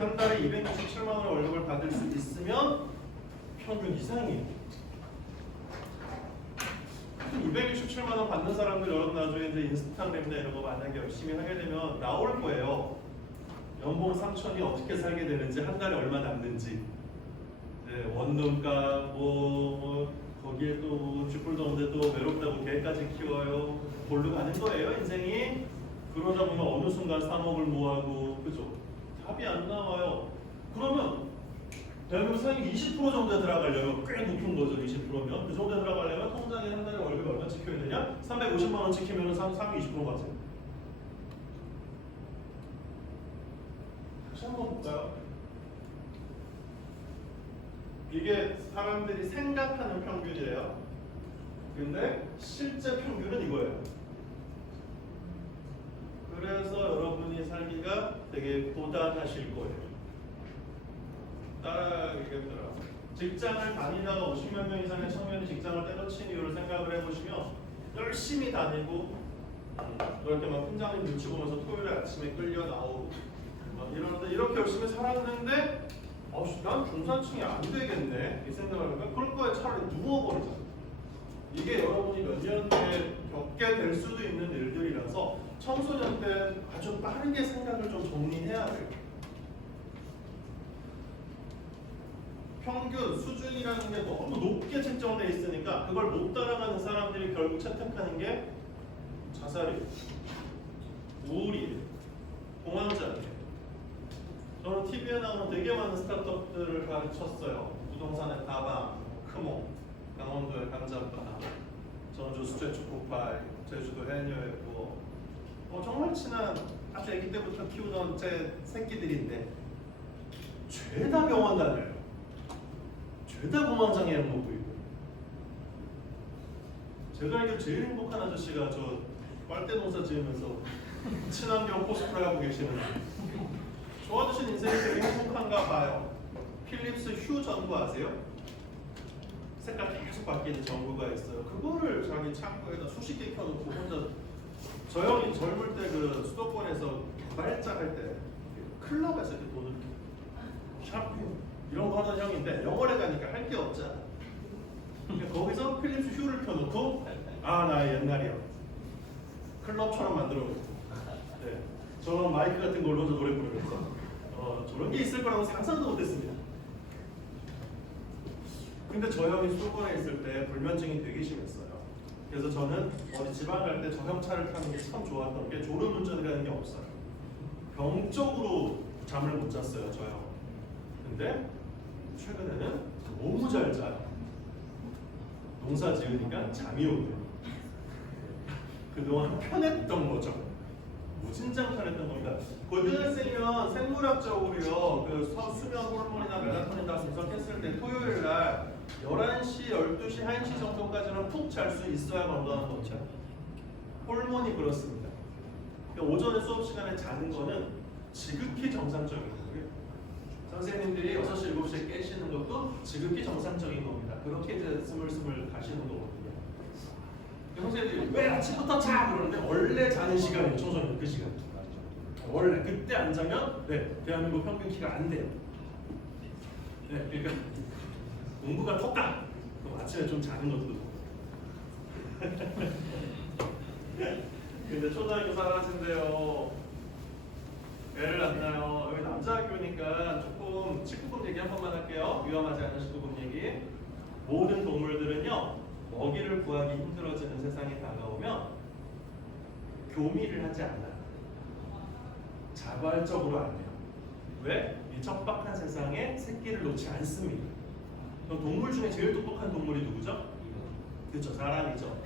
한 달에 267만 원의 월급을 받을 수 있으면 평균 이상이에요. 267만 원 받는 사람들 여러분 나중에 이제 인스타그램이나 이런 거 만약에 열심히 하게 되면 나올 거예요. 연봉 3천이 어떻게 살게 되는지, 한 달에 얼마 남는지, 네, 원룸값 뭐 거기에 또 쥐뿔도 없는데 또 외롭다고 개까지 키워요. 골로 가는 거예요 인생이. 그러다 보면 어느 순간 3억을 모아고, 그죠? 답이 안 나와요. 그러면 대한민국 상위 20% 정도에 들어가려면 꽤 높은 거죠. 20%면 그 정도에 들어가려면 통장에 한 달에 월급 얼마 지켜야 되냐? 350만 원 지키면 상위 20% 맞아요. 다시 한번 볼까요? 이게 사람들이 생각하는 평균이래요. 근데 실제 평균은 이거예요. 그래서 여러분이 살기가 되게 고단하실 거예요. 따라가겠더라. 직장을 다니다가 50몇 명 이상의 청년이 직장을 때려친 이유를 생각을 해보시면 열심히 다니고 그럴 때 막 팀장님 눈치 보면서 토요일에 아침에 끌려 나오고 이러는데 이렇게 열심히 살았는데 난 중산층이 안 되겠네 이 생각을 하니까 그럴 거에 차라리 누워버리자. 이게 여러분이 몇 년 뒤에 겪게 될 수도 있는 일들이라서 청소년 때 아주 빠르게 생각을 좀 정리해야 돼요. 평균 수준이라는 게 너무 높게 책정되어 있으니까 그걸 못 따라가는 사람들이 결국 채택하는 게 자살이에요, 우울이에요, 공황장애예요. 저는 TV에 나오는 되게 많은 스타트업들을 가르쳤어요. 부동산의 다방, 크몽, 강원도의 강자바, 전주 수제 초코파이, 제주도 해녀의 부어. 정말 친한 아주 아기 때부터 키우던 제 새끼들인데 죄다 병원 다녀요. 죄다 공황장애 먹고 있고. 제가 알기로 제일 행복한 아저씨가 저 빨대 농사 지으면서 친환경 코스프레 하고 계시는 저 아저씨는 인생이 되게 행복한가 봐요. 필립스 휴 전구 아세요? 색깔 계속 바뀌는 전구가 있어요. 그거를 자기 창고에다 수십 개 켜놓고 혼자. 저 형이 젊을 때 그 수도권에서 발작 할 때 클럽에서 이렇게 돈을 샤프 이런 거 하는 형인데 영월에 가니까 할 게 없잖아. 그러니까 거기서 필립스 휴를 켜놓고 나 옛날이야. 클럽처럼 만들어놓고 네. 저런 마이크 같은 걸로 노래 부르면서 저런 게 있을 거라고 상상도 못했습니다. 근데 저 형이 수도권에 있을 때 불면증이 되게 심했어요. 그래서 저는 어디 지방 갈 때 저 형 차를 타는 게 참 좋았던 게 졸음운전이라는 게 없어요. 병적으로 잠을 못 잤어요, 저 형. 근데 최근에는 너무 잘 자요. 농사 지으니까 잠이 오네요. 그동안 편했던 거죠. 무진장 편했던 겁니다. 고등학생이면 생물학적으로요, 그 수면 호르몬이나 멜라토닌 다 분석했을 때 토요일 날 11시, 12시, 1시 정도까지는 푹 잘 수 있어야 건강한 거죠. 호르몬이 그렇습니다. 그러니까 오전에 수업 시간에 자는 거는 지극히 정상적인 거고요. 선생님들이 6시, 7시에 깨시는 것도 지극히 정상적인 겁니다. 그렇게 이제 스물스물 가시는 거거든요. 선생님들이 왜 아침부터 자? 그러는데 원래 자는 시간이에요. 청소년 그 시간. 원래 그때 안 자면 대한민국 평균 키가 안 돼요. 네, 그러니까 공부가 컸다. 그럼 아침에 좀 자는 것도. 근데 초등학교 사라진대요. 애를 낳나요? 여기 남자 학교니까 조금 19금 얘기 한 번만 할게요. 위험하지 않은 19금 얘기. 모든 동물들은요, 먹이를 구하기 힘들어지는 세상이 다가오면 교미를 하지 않아요. 자발적으로 안 해요. 왜? 이 척박한 세상에 새끼를 놓지 않습니다. 그럼 동물 중에 제일 똑똑한 동물이 누구죠? 그렇죠, 사람이죠.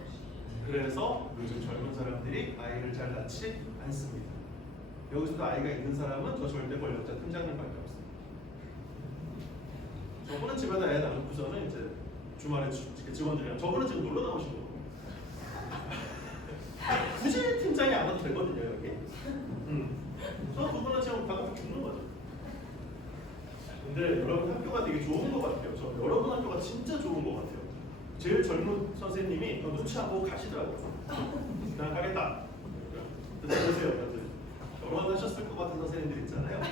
그래서 요즘 젊은 사람들이 아이를 잘 낳지 않습니다. 여기서도 아이가 있는 사람은 저 절대 권력자 팀장님밖에 없습니다. 저분은 집에다 애 놔놓고서는 이제 주말에 직원들이랑 저분은 지금 놀러 나오신 거고 굳이 팀장이 안 와도 되거든요 여기. 저 두 분은 지금 가끔 죽는 거죠. 근데 여러분 학교가 되게 좋은 것 같아요. 저 여러분 학교가 진짜 좋은 것 같아요. 제일 젊은 선생님이 눈치 안 보고 가시더라고요. 그냥 가겠다. 그래서 보세요. 결혼하셨을 것 같은 선생님들 있잖아요.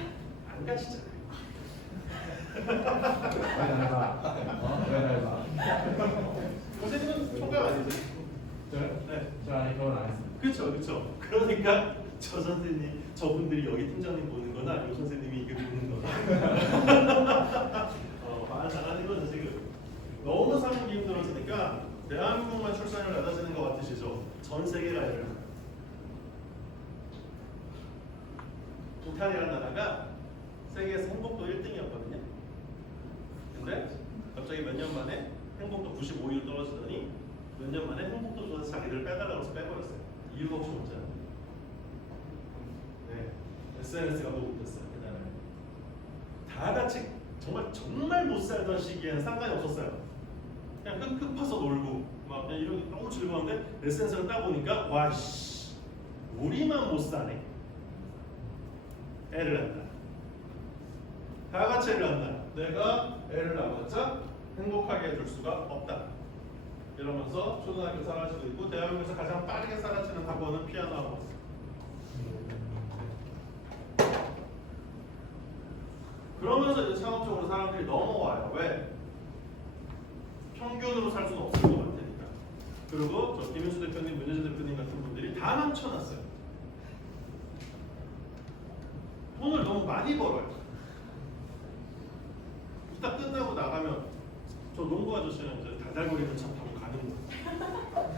안 가시잖아요. 왜 날 봐? 왜 날 봐? 선생님은 총각 아니죠? 저요? 네. 저 아직 결혼 안 했습니다. 그렇죠, 그렇죠. 그러니까 저 선생님, 저분들이 여기 팀장님 보는 거나 요 선생님이 이게 보는 거나 말 잘하는 거죠 지금. 너무 사는 힘들어지니까 대한민국만 출산율 낮아지는 것 같으시죠? 전 세계가 이래요. 북한이라는 나라가 세계에서 행복도 1등이었거든요. 근데 갑자기 몇 년 만에 행복도 95위로 떨어지더니 몇 년 만에 행복도 조사 자기들 빼달라고 해서 빼버렸어요. 이유가 혹시 뭔지 아세요? 네, SNS가 보급됐어요. 다 같이 정말 못 살던 시기에는 상관이 없었어요. 그냥 흑흑 파서 놀고 막 그냥 이런 게 너무 즐거운데 SNS를 따보니까 와씨 우리만 못 사네. 애를 낳는다. 다 같이 애를 낳는다. 내가 애를 낳았자 행복하게 해줄 수가 없다. 이러면서 초등학교 사라지고 있고 대한민국에서 가장 빠르게 사라지는 학원은 피아노 학원. 그러면서 이제 상업적으로 사람들이 넘어와요. 왜? 평균으로 살 수는 없을 것 같으니까. 그리고 저 김윤수 대표님, 문재진 대표님 같은 분들이 다 망쳐놨어요. 돈을 너무 많이 벌어요. 딱 끝나고 나가면 저 농구 아저씨는 이제 달달거리는 차 타고 가는 거예요.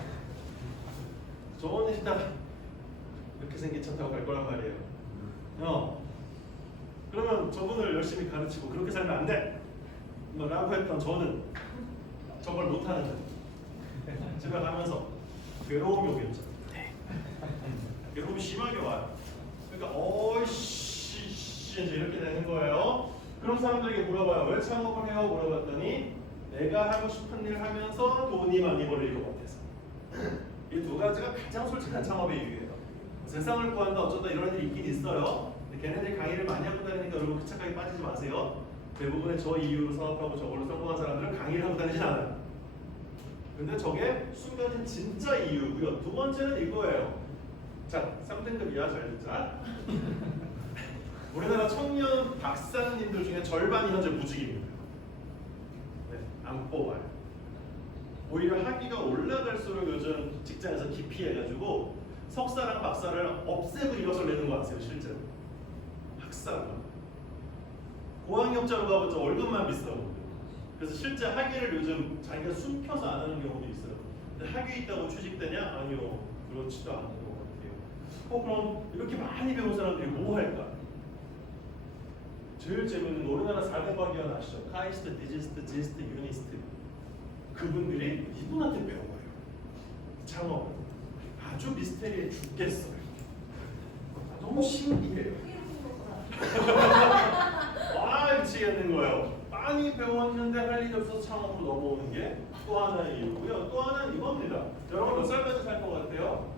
저는 일단 이렇게 생긴 차 타고 갈 거란 말이에요. 그러면 저분을 열심히 가르치고 그렇게 살면 안 돼! 라고 했던 저는 저걸 못하는 집에 가면서 괴로움이 오겠죠. 괴로움이 심하게 와요. 그러니까 어이씨 이제 이렇게 되는 거예요. 그럼 사람들에게 물어봐요. 왜 창업을 해요? 물어봤더니 내가 하고 싶은 일을 하면서 돈이 많이 벌릴 것 같아서. 이 두 가지가 가장 솔직한 창업의 이유예요. 세상을 구한다 어쩌다 이런 일이 있긴 있어요. 걔네들이 강의를 많이 하고 다니니까 여러분 그 착각에 빠지지 마세요. 대부분의 저 이유로 사업하고 저걸로 성공한 사람들은 강의를 하고 다니진 않아요. 근데 저게 숨겨진 진짜 이유고요. 두 번째는 이거예요. 자, 3등급 이하 잘 듣자. 우리나라 청년 박사님들 중에 절반이 현재 무직입니다. 네, 안 뽑아요. 오히려 학위가 올라갈수록 요즘 직장에서 기피해가지고 석사랑 박사를 없애고 이것을 내는 거 아세요, 실제로? 학사가. 고학력자로 가봤자 월급만 비싸고. 그래서 실제 학위를 요즘 자기가 숨겨서 안 하는 경우도 있어요. 근데 학위 있다고 취직되냐? 아니요. 그렇지도 않은 것 같아요. 그럼 이렇게 많이 배운 사람들이 뭐 할까? 제일 재밌는 거 우리나라 4대 과기원 아시죠? 카이스트, 디지스트, 지스트, 유니스트. 그분들이 이분한테 배워요. 창업. 아주 미스테리에 죽겠어요. 너무 신기해요. 와 미치겠는 거예요. 많이 배웠는데 할 일이 없어서 창업으로 넘어오는 게 또 하나의 이유고요. 또 하나는 이겁니다. 여러분 몇 살까지 살 것 같아요?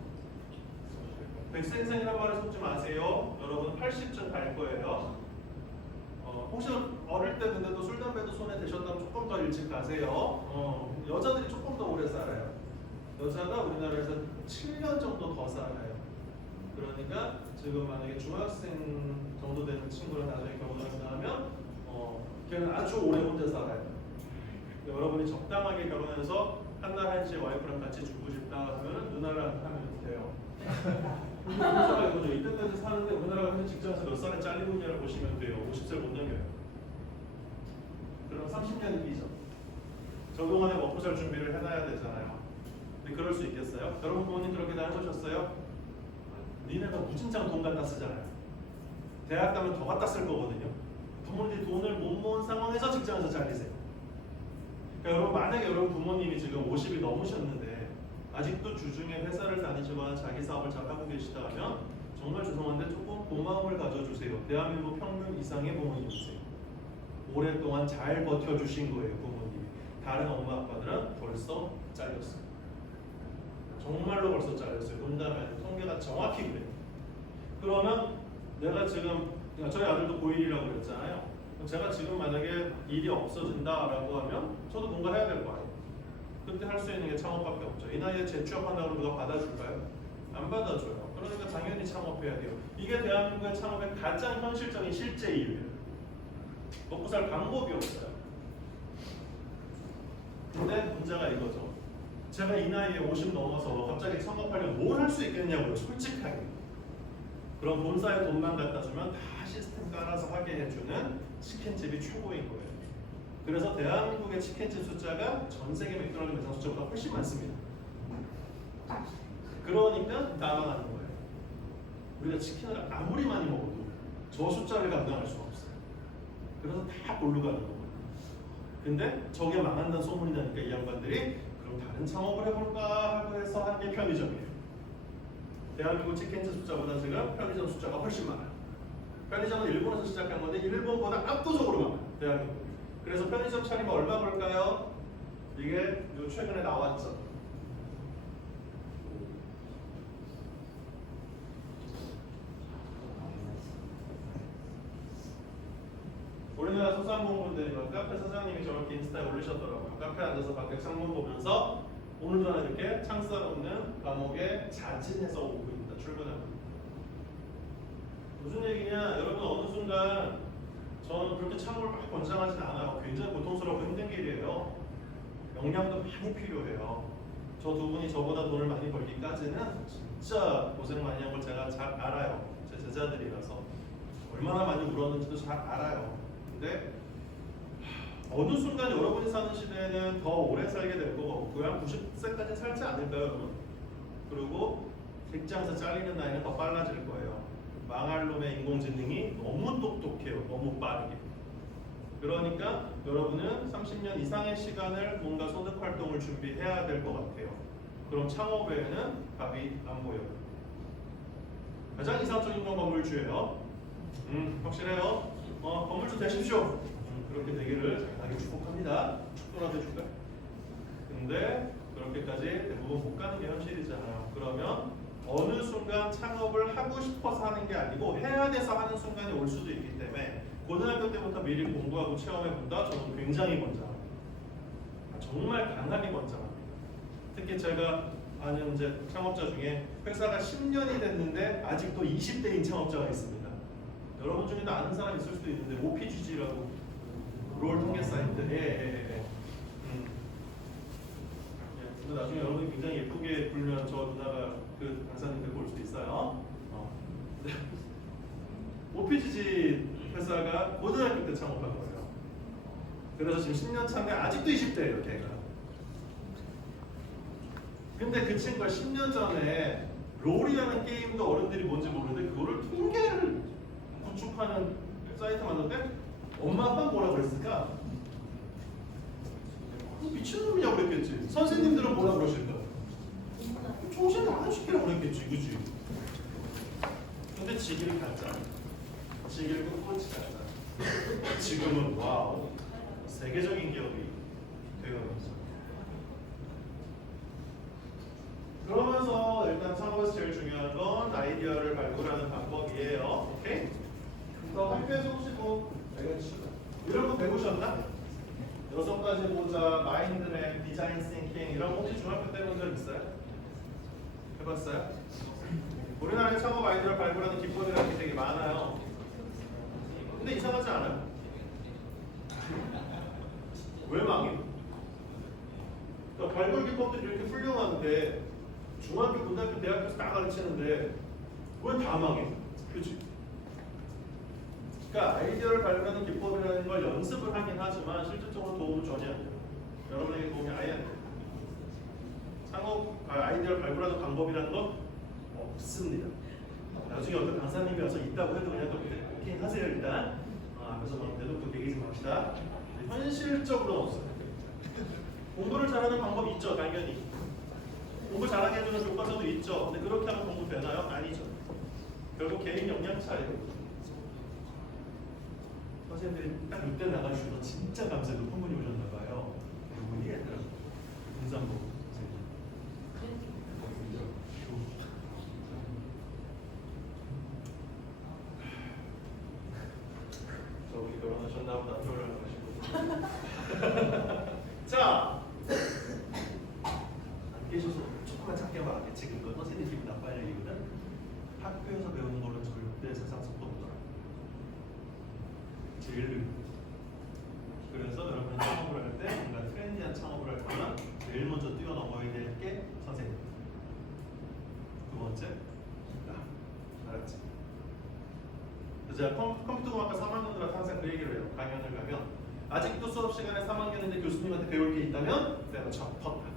100생생이란 말을 섞지 마세요. 여러분 80쯤 갈 거예요. 혹시 어릴 때 근데 또 술, 담배도 손에 대셨다면 조금 더 일찍 가세요. 여자들이 조금 더 오래 살아요. 여자가 우리나라에서 7년 정도 더 살아요. 그러니까 지금 만약에 중학생 정도 되는 친구를 나중에 결혼을 하면 걔는 아주 오래 혼자 살아요. 여러분이 적당하게 결혼해서 한날 한시에 와이프랑 같이 죽고 싶다 하면 누나랑 하면 돼요. 우리나라가 이때까지 사는데 우리나라가 현재 직장에서 몇 살에 잘리고 있냐를 보시면 돼요. 50살 못 넘겨요. 그럼 30년이 삐죠. 저 동안에 먹고 살 준비를 해놔야 되잖아요. 근데 그럴 수 있겠어요? 여러분 부모님 그렇게 다 해보셨어요? 니네가 무진장 돈 갖다 쓰잖아요. 대학 가면 더 갖다 쓸 거거든요. 부모님들이 돈을 못 모은 상황에서 직장에서 잘리세요. 그러니까 여러분 만약에 여러분 부모님이 지금 50이 넘으셨는데 아직도 주중에 회사를 다니시거나 자기 사업을 잘 하고 계시다 하면 정말 죄송한데 조금 고마움을 가져주세요. 대한민국 평균 이상의 부모님이세요. 오랫동안 잘 버텨주신 거예요, 부모님이. 다른 엄마 아빠들은 벌써 잘렸어요. 정말로 벌써 잘렸어요. 농담이 아니고 통계가 정확히 그래요. 그러면 내가 지금 저희 아들도 고1이라고 그랬잖아요. 제가 지금 만약에 일이 없어진다라고 하면 저도 뭔가 해야 될 거 아니에요. 그때 할 수 있는 게 창업밖에 없죠. 이 나이에 재취업한다고 누가 받아줄까요? 안 받아줘요. 그러니까 당연히 창업해야 돼요. 이게 대한민국의 창업의 가장 현실적인 실제 이유예요. 먹고 살 방법이 없어요. 근데 문제가 이거죠. 제가 이 나이에 50 넘어서 갑자기 창업하려면 뭘 할 수 있겠냐고요. 솔직하게. 그럼 본사에 돈만 갖다 주면 다 시스템 깔아서 하게 해주는 치킨집이 최고인 거예요. 그래서 대한민국의 치킨집 숫자가 전 세계 맥도날드 매장 숫자보다 훨씬 많습니다. 그러니까 나망하는 거예요. 우리가 치킨을 아무리 많이 먹어도 저 숫자를 감당할 수가 없어요. 그래서 다 골로 가는 거예요. 근데 저게 망한다는 소문이 나니까 이 양반들이 그럼 다른 창업을 해볼까 하고 해서 한 게 편의점이에요. 대한민국 치킨집 숫자보다 지금 편의점 숫자가 훨씬 많아요. 편의점은 일본에서 시작한 건데 일본보다 압도적으로 많아요. 대한민국. 그래서 편의점 차리면 얼마 벌까요? 이게 요 최근에 나왔죠. 우리나라 소상공인들이 카페 사장님이 저렇게 인스타에 올리셨더라고요. 카페에 앉아서 밖에 창문 보면서 오늘도 나 이렇게 창살 없는 감옥에 자진해서 오고 있다. 출근합니다. 무슨 얘기냐? 여러분 어느 순간 저는 그렇게 창업을 막 권장하진 않아요. 굉장히 고통스럽고 힘든 길이에요. 역량도 많이 필요해요. 저 두 분이 저보다 돈을 많이 벌기까지는 진짜 고생 많이 한 걸 제가 잘 알아요. 제 제자들이라서 얼마나 많이 울었는지도 잘 알아요. 근데 어느 순간 여러분이 사는 시대에는 더 오래 살게 될 것 같고요. 한 90세까지 살지 않을까요, 여러분? 그리고 직장에서 잘리는 나이는 더 빨라질 거예요. 망할 놈의 인공지능이 너무 똑똑해요. 너무 빠르게. 그러니까 여러분은 30년 이상의 시간을 뭔가 소득 활동을 준비해야 될 것 같아요. 그럼 창업 외에는 답이 안 보여요. 가장 이상적인 건 건물주예요. 확실해요? 건물주 되십시오. 그렇게 되기를 강하게 축복합니다. 축도라도 해줄까? 근데 그렇게까지 대부분 못 가는 게 현실이잖아요. 그러면 어느 순간 창업을 하고 싶어서 하는 게 아니고 해야 돼서 하는 순간이 올 수도 있기 때문에 고등학교 때부터 미리 공부하고 체험해본다? 저는 굉장히 권장합니다. 정말 강하게 권장합니다. 특히 제가 아는 이제 창업자 중에 회사가 10년이 됐는데 아직도 20대인 창업자가 있습니다. 여러분 중에도 아는 사람 있을 수도 있는데 OPGG라고 롤 통계 사이트. 근데 나중에 여러분이 굉장히 예쁘게 불면 저 누나가 그 강사님 데리고 올 수도 있어요. OPGG 회사가 고등학교 때 창업한 거예요. 그래서 지금 10년 차인데 아직도 20대예요, 걔가. 근데 그 친구가 10년 전에 롤이라는 게임도 어른들이 뭔지 모르는데 그거를 통계를 구축하는 사이트 만들었는데 엄마 아빠는 뭐라 그랬을까? 미친놈이냐고 그랬겠지. 선생님들은 뭐라 그러실까? 정신 나간 시키라고 그랬겠지, 그지? 근데 지기를 갔잖아. 지기를 끝까지 갔잖아. 지금은 와우, 세계적인 기업이 되어가면서. 그러면서 일단 창업에서 제일 중요한 건 아이디어를 발굴하는 방법이에요. 오케이? 그래서 학교에서 혹시 뭐 이런 거 배우셨나? 6가지 모자, 마인드맵, 디자인 싱킹 이런 거 혹시 중학교 때 본 적 있어요? 해봤어요? 우리나라의 창업 아이디어를 발굴하는 기법이라는 게 되게 많아요. 근데 이상하지 않아요? 왜 망해? 그러니까 발굴 기법들이 이렇게 훌륭한데 중학교, 고등학교, 대학교에서 다 가르치는데 왜 다 망해? 그치? 그러니까 아이디어를 발굴하는 기법이라는 걸 연습을 하긴 하지만 실질적으로 도움은 전혀 안 돼요. 여러분에게 도움이 아예 안 돼요. 창업 아이디어를 발굴하는 방법이라는 건 없습니다. 나중에 어떤 강사님이 와서 있다고 해도 그냥 오케이 하세요 일단. 앞에서 막 대놓고 얘기 좀 합시다. 현실적으로는 없어요. 공부를 잘하는 방법이 있죠, 당연히. 공부 잘하게 해주는 교과서도 있죠. 근데 그렇게 하면 공부 되나요? 아니죠. 결국 개인 역량 차이예요. 선생님들이 딱 이때 나가주셔서 진짜 감사해 높은 분이 오셨나봐요. 그분이 얘들아 인삼보 선생님. 저기 결혼하셨나보다 결혼하시고. 자, 안 계셔서 조금만 작게 말할게. 지금 그 선생님 기분 나빠할 얘기거든. 학교에서 배우는 거는 절대 세상 속도 없더라. 제일 제일 먼저 뛰어넘어야 될 게 선생님. 두 번째, 나. 알았지? 그래서 제가 컴퓨터공학과 3학년들한테 항상 그 얘기를 해요. 강연을 가면 아직도 수업 시간에 3학년인데 교수님한테 배울 게 있다면 내가 접었다.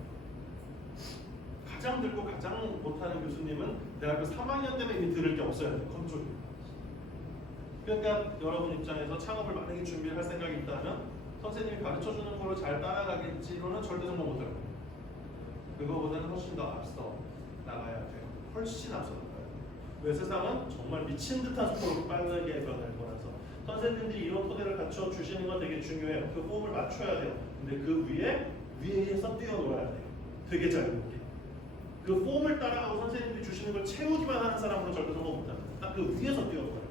가장 들고 가장 못하는 교수님은 대학교 3학년 때문에 이미 들을 게 없어야 돼요. 컴퓨터. 그러니까 여러분 입장에서 창업을 만약에 준비를 할 생각이 있다면 선생님이 가르쳐주는 걸로 잘 따라가겠지로는 절대 성공 못할 거예요. 그거보다는 훨씬 더 앞서 나가야 돼요. 훨씬 앞서 나가야 돼요. 왜 세상은 정말 미친 듯한 속도로 빠르게 변할 거라서 선생님들이 이런 토대를 갖춰 주시는 건 되게 중요해요. 그 호흡을 맞춰야 돼요. 근데 그 위에서 뛰어놀아야 돼요. 되게 자유롭게. 그 폼을 따라가고 선생님들이 주시는 걸 채우기만 하는 사람으로는 절대 성공 못합니다. 딱 그 위에서 뛰어놀아야 돼요.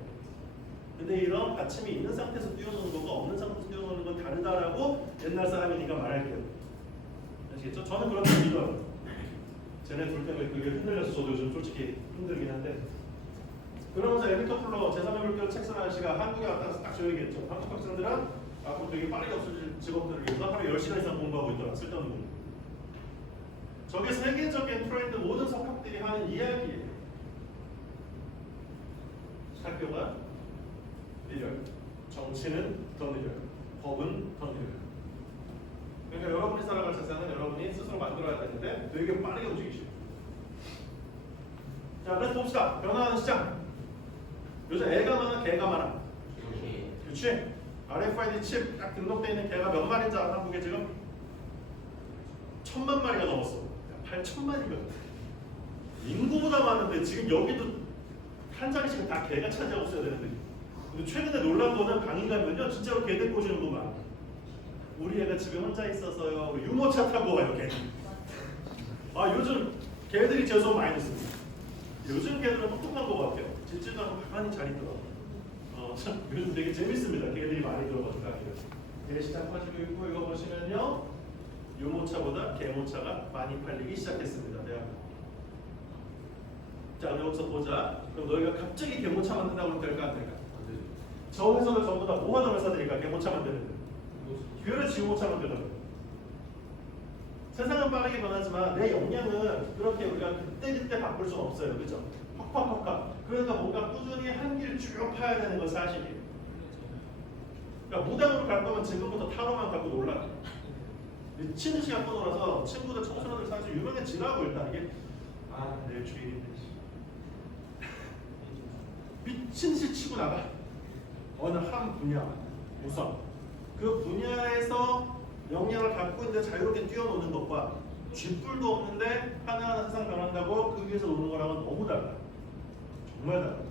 근데 이런 받침이 있는 상태에서 뛰어노는 거가 없는 상태에서 뛰어노는 건 다르다라고 옛날 사람이니까 말할게요. 아시겠죠? 저는 그렇게 믿어요. 쟤네 둘 때문에 그게 흔들려서 저도 요즘 솔직히 힘들긴 한데 그러면서 에비터 플러 제3외국교 책선 아저씨가 한국에 왔다 딱 저 얘기했죠. 한국 학생들은 앞으로 되게 빠르게 없어질 직업들을 위해서 하루에 10시간 이상 공부하고 있더라. 쓸데없는 공부. 저게 세계적인 트렌드 모든 석학들이 하는 이야기예요. 학교가 느려요. 정치는 더 느려요. 법은 더 느려요. 그러니까 여러분이 살아갈 세상은 여러분이 스스로 만들어야 되는데 되게 빠르게 움직이시죠. 자, 그래서 봅시다. 변화하는 시장. 요즘 애가 많아, 개가 많아. 그렇지? RFID 칩 딱 등록되어 있는 개가 몇 마리인지 알아? 한국에 지금? 1000만 마리가 넘었어. 8,000마리가. 인구보다 많은데 지금 여기도 한 자리씩은 다 개가 차지하고 있어야 되는데. 근데 최근에 놀란 거는 강의 가면요, 진짜로 개 데리고 오시는 분 많아. 우리 애가 집에 혼자 있어서요. 유모차 타고 가요, 개. 아, 요즘 개들이 제 수업 많이 듣습니다. 요즘 개들은 똑똑한 것 같아요. 진짜 가만히 잘 있더라고요. 참 요즘 되게 재밌습니다. 개들이 많이 들어가지고 강의를. 개 시장 빠지고 있고 이거 보시면요, 유모차보다 개모차가 많이 팔리기 시작했습니다. 대학교. 자, 여기서 보자. 그럼 너희가 갑자기 개모차 만든다고 될까 안 될까? 저 회사들 전부 다 뭐하는 회사들이니까 개모차 만드는데. 그렇지, 유모차 만들어요. 세상은 빠르게 변하지만 내 역량은 그렇게 우리가 그때 바꿀 수는 없어요. 그죠? 확. 그러니까 뭔가 꾸준히 한 길 쭉 파야 되는 건 사실이에요. 그러니까 무당으로 갈 거면 지금부터 타로만 갖고 놀라. 미친 듯이 갖고 놀아서 친구들 청소년들 사실 유명해지라고 일단 이게 내일 주일인데 미친 듯이 치고 나가. 어느 한 분야 우선 그 분야에서 역량을 갖고 있는데 자유롭게 뛰어노는 것과 쥐뿔도 없는데 하나하나 세상 변한다고 그 위에서 노는 거랑은 너무 달라요. 정말 달라요.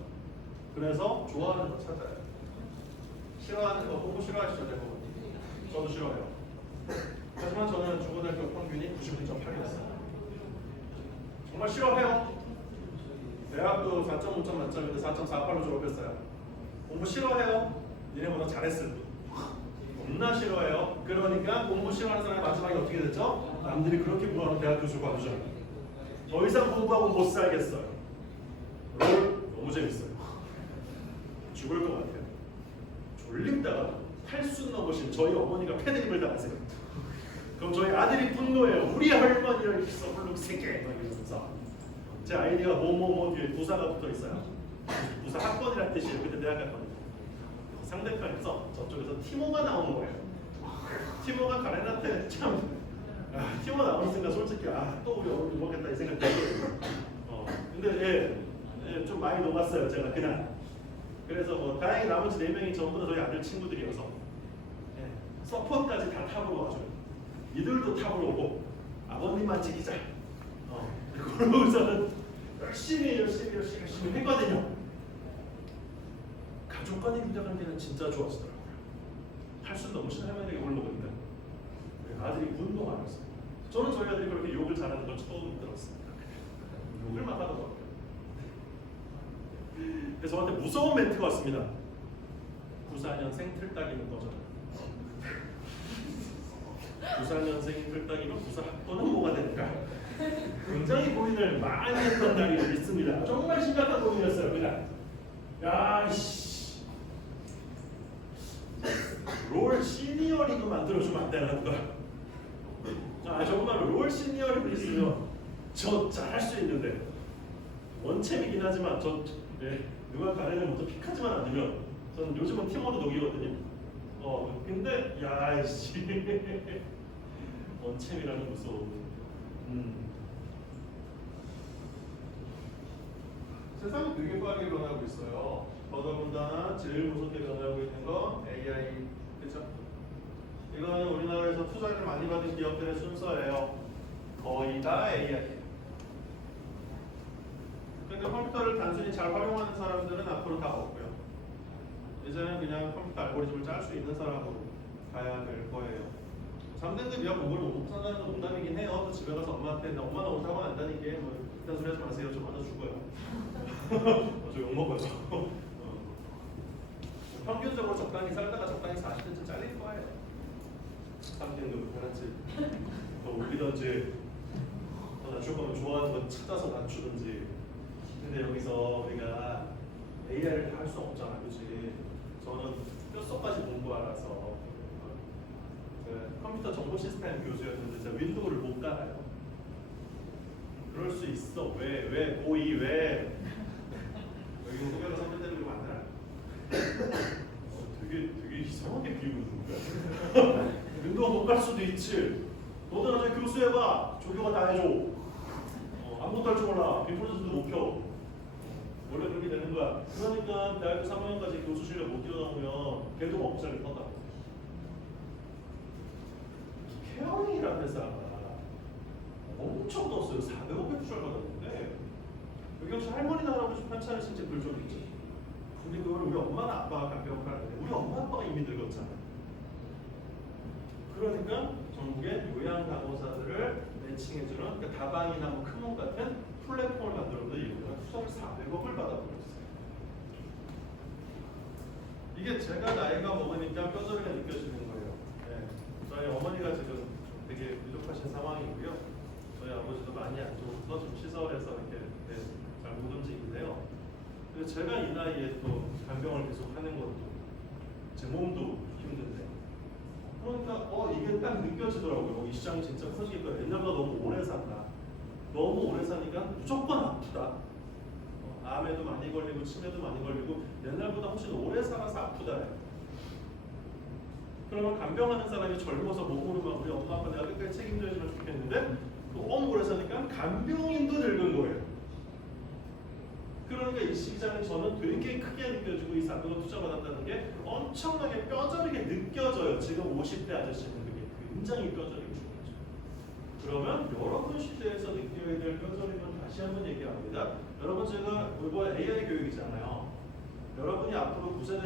그래서 좋아하는 거 찾아요. 싫어하는 거 공부 싫어하시죠, 대부분? 저도 싫어해요. 하지만 저는 중고등학교 평균이 99.8이었어요. 정말 싫어해요. 대학도 4.5점 만점인데 4.48로 졸업했어요. 공부 싫어해요. 니네보다 잘했을 뿐. 겁나 싫어해요. 그러니까 공부 싫어하는 사람이 마지막에 어떻게 됐죠? 남들이 그렇게 구하는 대학 교수가 되죠. 더 이상 공부하고 못 살겠어요. 롤 너무 재밌어요. 죽을 것 같아요. 졸립다가 팔순 넘으신 저희 어머니가 패드립을 당하세요. 그럼 저희 아들이 분노해요. 우리 할머니를 썩을룩 새끼 이러면서 제 아이디가 뭐뭐뭐 뒤에 부사가 붙어 있어요. 부사 학번이라는 뜻이에요. 그때 대학 갔거든요. 상대편에서 저쪽에서 티모가 나오는 거예요. 티모가 가렌한테 참 티모 나오는 순간 솔직히 또 우리 어머니 먹겠다 이 생각 들어요. 근데 좀 많이 녹았어요 제가 그날. 그래서 뭐 다행히 나머지 4명이 전부 다 저희 아들 친구들이어서 서포트까지 다 탑으로 와줘요. 이들도 탑으로 오고 아버님만 지키자. 그러고서는 열심히 했거든요. 가족 간의 인간관계는 진짜 좋아지더라고요. 팔순 넘으신 할머니에게 올라오니까 아들이 운동 안 했어요. 저는 저희 아들이 그렇게 욕을 잘하는 걸 처음 들었습니다. 욕을만 하더라고요. 그래서 저한테 무서운 멘트가 왔습니다. 94년생 틀딱이는 거잖아요. 94년생 틀딱이면 94학번은 뭐가 될까? 굉장히 고민을 많이 했던 날이 있습니다. 정말 심각한 고민이었어요. 그냥 야이씨 롤 시니어 리그 만들어주면 안 되는 거야. 아 정말로 롤 시니어리티 있으면 저 잘할 수 있는데 원챔이긴 하지만 저 누가 가려면 또 픽하지만 않으면 저는 요즘은 팀워드 녹이거든요. 근데 야이씨 원챔이라는 무서움. 세상이 되게 빠르게 변하고 있어요. 더더군다나 제일 무섭게 변하고 있는 거 AI, 그렇죠? 이거는 우리나라에서 투자를 많이 받은 기업들의 순서예요. 거의 다 AI. 그러니까 컴퓨터를 단순히 잘 활용하는 사람들은 앞으로 다 없고요. 이제는 그냥 컴퓨터 알고리즘을 짤 수 있는 사람으로 가야 될 거예요. 3등급이야 공부를 못 산다는 건 농담이긴 해요. 또 집에 가서 엄마한테 나 엄마 나 오늘 학원 안 다니게 뭐 그딴 소리 하지 마세요. 저 맞아 죽어요. 저 욕먹어요. 평균적으로 적당히 살다가 적당히 40대쯤 잘릴 거예요. 3등급 그렇지. 더 올리던지 더 낮출 거면 좋아하는 거 찾아서 낮추든지. 근데 여기서 우리가 AI를 다 할 수 없잖아, 그렇지? 저는 뼛속까지 공부하라서 컴퓨터 정보 시스템 교수였는데 제가 윈도우를 못 깔아요. 그럴 수 있어. 왜 고이 왜? 여기 후배가 선배들이 많아. 되게 이상하게 비우는 거야. 윈도우 못 깔 수도 있지. 너도 나중에 교수 해봐. 조교가 다 해줘. 아무것도 할 줄 몰라. 비프로젝트도 못 켜. 원래 그렇게 되는 거야. 그러니까 대학교 3학년까지 교수 실력 못 뛰어넘으면 걔도 먹자를 뻗다. 케어링이라는 회사가 엄청 떴어요. 400억 투자를 받았는데 여기 혹시 할머니나 할아버지 편차는 진짜 글좀 있지. 근데 그걸 우리 엄마나 아빠가 간병하는데 우리 엄마 아빠가 이미 늙었잖아. 그러니까 전국의 요양 간호사들을 매칭해주는 그러니까 다방이나 뭐 크몬 같은 플랫폼을 만들어서 이분은 투자를 400억을 받아버렸어요. 이게 제가 나이가 먹으니까 뼈저리가 느껴지는 거예요. 네. 저희 어머니가 지금 되게 부족하신 상황이고요. 저희 아버지도 많이 안 좋아서 좀 시설에서 이렇게 잘 못 움직이는데요. 그래서 제가 이 나이에 또 간병을 계속 하는 것도 제 몸도 힘든데 그러니까 이게 딱 느껴지더라고요. 이 시장이 진짜 커지니까 옛날보다 너무 오래 산다. 너무 오래 사니까 무조건 아프다. 암에도 많이 걸리고 치매도 많이 걸리고 옛날보다 훨씬 오래 살아서 아프다. 그러면 간병하는 사람이 젊어서 몸으로 막 우리 엄마 아빠 내가 끝까지 책임져주면 좋겠는데 너무 오래 사니까 간병인도 늙은 거예요. 그러니까 이 시장은 저는 되게 크게 느껴지고 이 400억 투자받았다는 게 엄청나게 뼈저리게 느껴져요. 지금 50대 아저씨는 그게 굉장히 뼈저리게 중요하죠. 그러면 여러분 시대에서 느껴야 될 뼈저리는 다시 한번 얘기합니다. 여러분 제가 이번 AI 교육이잖아요. 여러분이 앞으로 9세대